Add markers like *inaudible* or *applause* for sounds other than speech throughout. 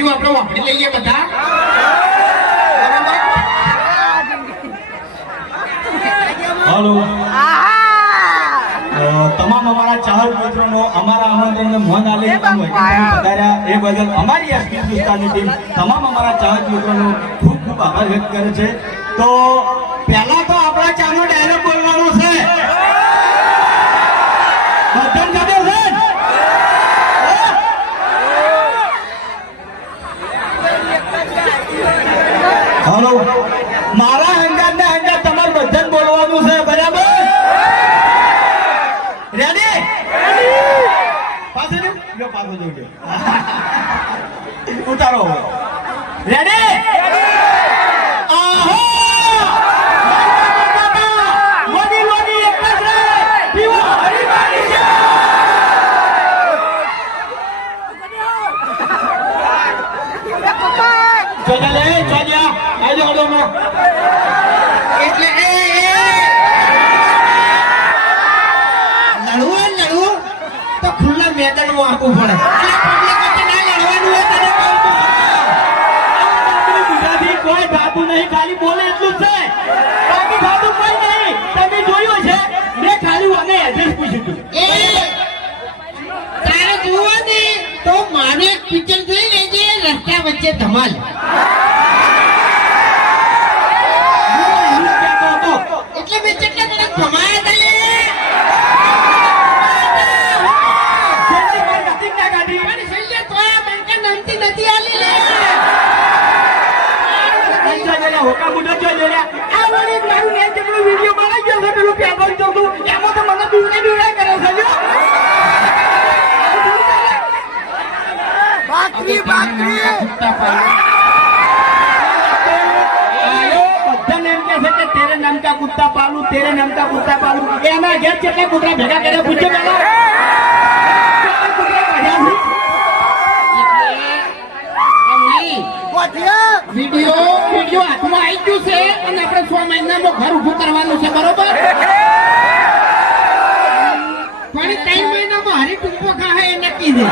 બીજું આપણે વાપરી લઈએ બધા? હાલો. તમામ અમારા ચાહક મિત્રોનો અમારા આમંત્રણને મોન આલે તમે પધાર્યા. એ બદલ અમારી વિસ્તારની ટીમ તમામ અમારા ચાહક મિત્રોનો ખૂબ ખૂબ આભાર વ્યક્ત કરે છે. તો પહેલા તો આપણા ચાનો ડાયલોગ બોલવાનો છે બધન જાતે છે ને? હાલો મારા હંગાત ને હંગાત તમારે બધાને બોલવાનું છે બરાબર રેડી લો પાછો જોજો ઉતારો રેડી આહો! લોડી લોડી એક જ રે પીવો હરીમાની છે જોજા લે જોજા આજો હડો માં એટલે એ એ લડવું હોય ને લડવું તો ખુલ્લા મેદાનમાં આપવું પડે એટલે public વચ્ચે ના લડવાનું હોય તને કહું છું. આપણી પડે. કોઈ ધાતુ નહીં ખાલી બોલે એટલું જ છે બાકી ધાતુ કોઈ નહીં. તમે જોયું છે મેં ખાલી મને એડ્રેસ પૂછ્યું હતું એ તારે જોવા ને તો મારું એક પિક્ચર જોઈ લેજે રસ્તા વચ્ચે ધમાલ. તેરે નામ કા કુત્તા પાલું તેરે નામ કા કુત્તા પાલું. એના ઘેર કેટલા કૂતરા ભેગા કર્યા પૂછે પેલા કુતરા કાઢ્યા છે? વિડિયો વિડિયો હાથમાં આવી ગયું છે અને આપણે છ મહિનામાં ઘર ઊભું કરવાનું છે બરોબર? પણ ત્રણ મહિનામાં હરી ટૂંકો ખાહે એ નક્કી છે.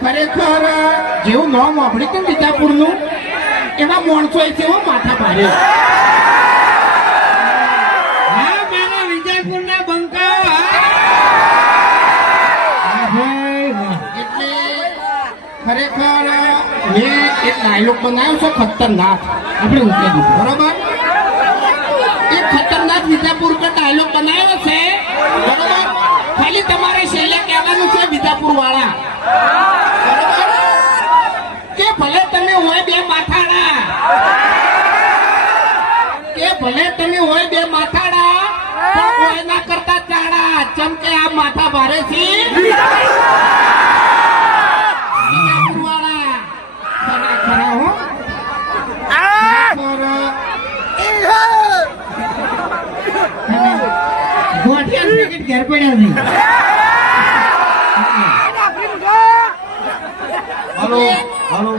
ખરેખર જેવું નામ વાપર્યું હતું વિજાપુરનું એવા માણસો છે એવો માથા ભારે ખરેખર, મેં એક ડાયલોગ બનાવ્યો છે ખતરનાક. આપણે ઉતરી દીધું. બરોબર? એ ખતરનાક વિજાપુર પર ડાયલોગ બનાવ્યો છે. બરોબર? ખાલી તમારે છેલ્લે કહેવાનું છે વિજાપુર વાળા કે ભલે તમે હોય બે માથાડા. કે ભલે તમે હોય બે માથાડા, પણ કોઈ ના કરતા ચાડા ચમકે આ માથા ભારે છે પેકેટ ઘેર પડ્યા છે હાલો હાલો.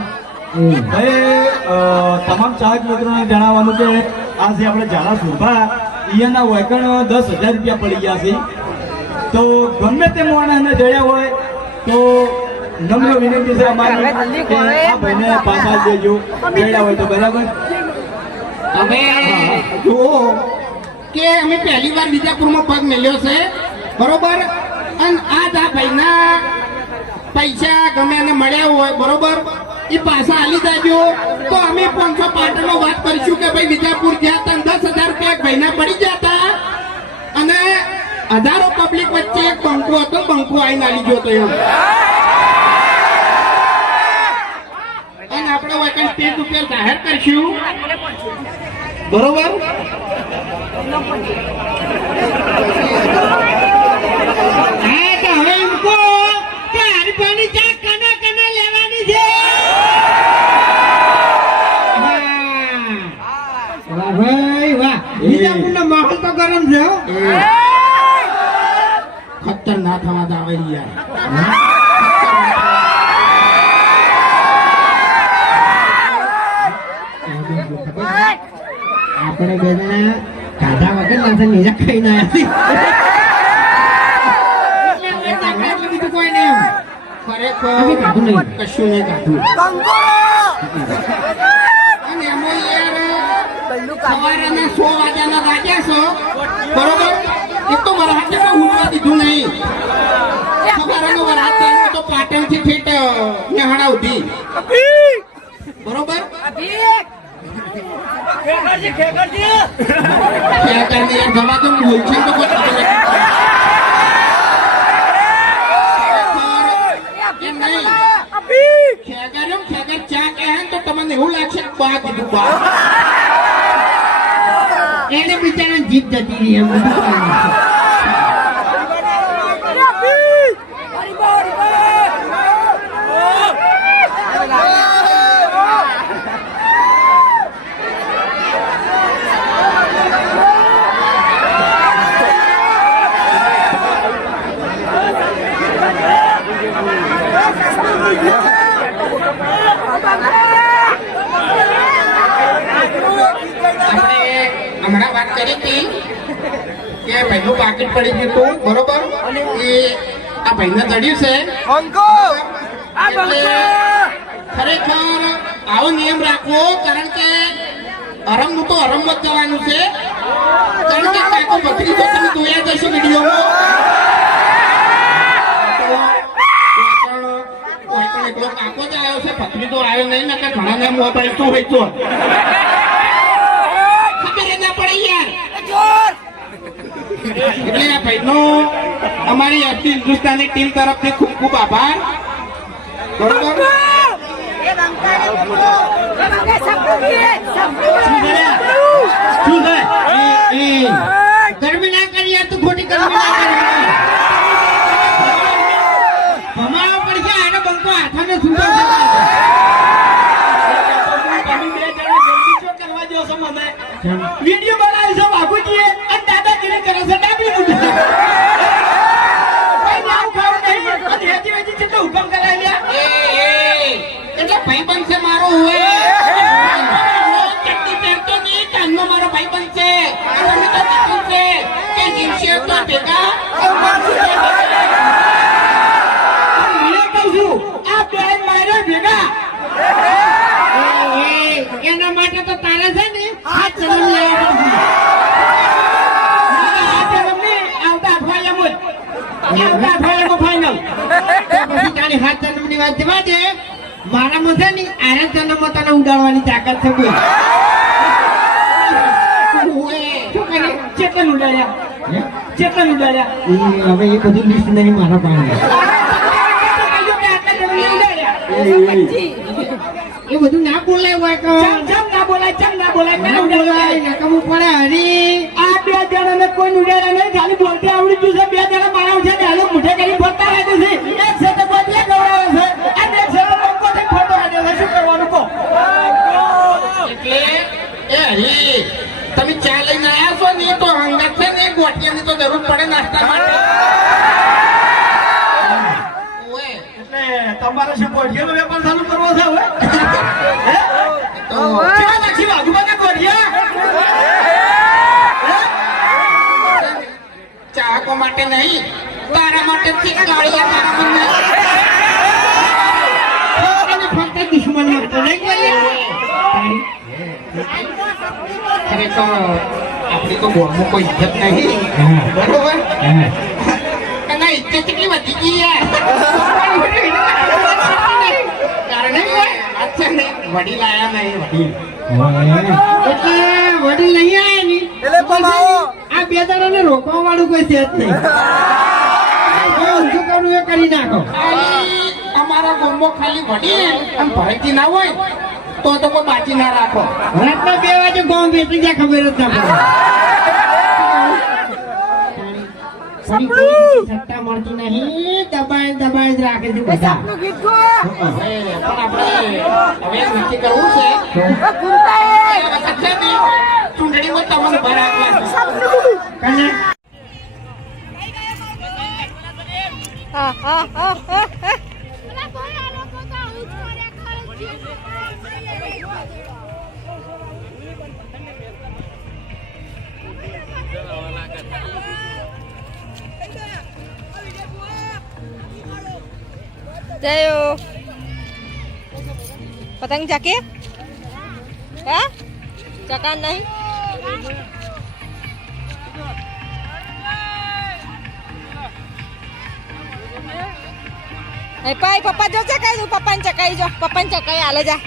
ભાઈ તમામ ચાહક મિત્રોને જણાવવાનું કે આજે આપણે ઝાડા સુરભા અહીંયાના વેકણ દસ હજાર રૂપિયા પડી ગયા છે. તો ગમે તે માણસને જડ્યા હોય તો નમ્ર વિનંતી છે અમારી કે આ ભાઈને પાછા દેજો જડ્યા હોય તો બરાબર. અમે જુઓ. કે અમે પહેલી વાર વિજાપુરમાં પગ મેલ્યો છે. બરોબર? અને આ આ ભાઈના પૈસા ગમે એને મળ્યા હોય, બરોબર? એ પાછા આલી દેજો તો અમે પાંચસો પાટણનો વાત કરીશું કે ભાઈ વિજાપુર ગયા ત્યાં દસ હજાર રૂપિયા ભાઈના પડી ગયા હતા. અને હજારો પબ્લિક વચ્ચે એક બંકો હતો બંકો આવીને આવી ગયો હતો એમ. અને આપણે સ્ટેજ ઉપર જાહેર કરશું. બરોબર? માહોલ તો ગરમ છે હો. ખતરનાક અવાજ આવે યાર. આપણે બે જણા કાઢા વગર ના નીચે ખાઈને આવ્યા કશું નહીં કાઢું અને એમાં સવારના સો વાગ્યાના વાગ્યા છો બરોબર એક તો વરસાદ ઉઠવા દીધું નહીં સવારનો વરસાદ તો પાટણથી ઠેઠ નેહાડા ઉધી બરોબર ત્યાં કારણે ખેગર એમ ખેગર ચા કહે તો તમને એવું લાગશે કે બા કીધું બા. એને બિચારા જીત જતી રહી એમ બધું કામ છે. આપણે હમણાં વાત કરી હતી કે ભાઈનું પડી ગયું હતું બરોબર એ આ ભાઈને ચડ્યું છે. ખરેખર આવો નિયમ રાખવો કારણ કે અરમનું તો અરમ જ જવાનું છે. કારણ કે કાકો બકરી તો તમે જોયા જશો વિડીયોમાં. તો એકલો કાકો જ આવ્યો છે પત્રી તો આવ્યો નહીં ને કે ઘણા ને મોબાઈલ તો હોય તો ખબર જ ના પડે યાર એટલે આ ભાઈનો અમારી આખી હિન્દુસ્તાની ટીમ તરફથી ખૂબ ખૂબ આભાર બરોબર શું એટલે ભાઈ બનશે મારો હોય ચટણી પહેરતો નહીં કાનનો મારો ભાઈ બનશે આ તો કીધું છે. કે જીવશે તો ભેગા. છું એ, એના માટે તો તારે છે ને આ જન્મની આવતા અઠવાડિયામાં. આવતા અઠવાડિયામાં final. પછી તારી હાથ જન્મની વાત જવા દે. મારામાં છે ને જન્મમાં તને ઉડાડવાની તાકાત છે બોલ? ચેતન ઉડાડ્યા. ચેતન ઉડાડ્યા. એ હવે એ બધું લિસ્ટ નહીં મારા પાસે કહ્યું કે આટલા જન્મની ઉડાડ્યા. એ બધું ના બોલાય હોય કે? ચમ ના બોલાય ચમ ના બોલાય ના ના બોલાય ઉડાડ્યા. નકમું પડે હરી. આ બે જણાને કોઈ ઉડાડ્યા નહીં ખાલી બોલતે આવડી ગયું છે બે જણા મારા છે ડાયલોગ મુઠે કરી ફરતા રહે છે એક છે તો બદલે ગવડાવે છે અને એક છે તો બંકો થી ફરતો રહે છે શું કરવાનું કહો એટલે એ હરી તમે ચા લઈને આવ્યા છો ને એ તો હંગાત છે ને એ ગોટિયાની તો જરૂર પડે નાસ્તા માટે ઓએ, એટલે તમારે શું કોઠિયાનો વેપાર ચાલુ કરવો છે હવે હે? તો લાગશે બાજુમાં કે કોઠિયા ચાહકો માટે નહીં તારા માટે જ ગાળિયા તારા મને ફક્ત દુશ્મન માટે નહીં ખરેખર આપણી તો ગોળમાં કોઈ ઇજ્જત નહીં. બરોબર? એના ઇજ્જત કેટલી વધી ગઈ યાર કારણ આ છે ને વડીલ આયા નહીં વડીલ. એટલે વડીલ નહીં. આયા ની આ બે દાડાને રોકવા વાળું કોઈ છે જ નહીં. *laughs* ઊંધું કરવું એ કરી નાખો. અમારા ગામમાં ખાલી વડીલ આમ ભરતી ના હોય તો તો કોઈ બાકી ના રાખો. રાતના બે વાગે ગોમ બેસી જાય ખબર જ ના પડે. *laughs* ફરી મળતી નહીં. દબાણ દબાણ જ રાખે છે બધા. પણ આપણે હવે નક્કી કરવું છે. એ જયો પતંગ ચાકે હે? ચકા નહીં? પાઈ પપ્પા જો ચકાઈ દઉં, પપ્પાને ચકાઈ જો, પપ્પાને ચકાઈ હાલે જા.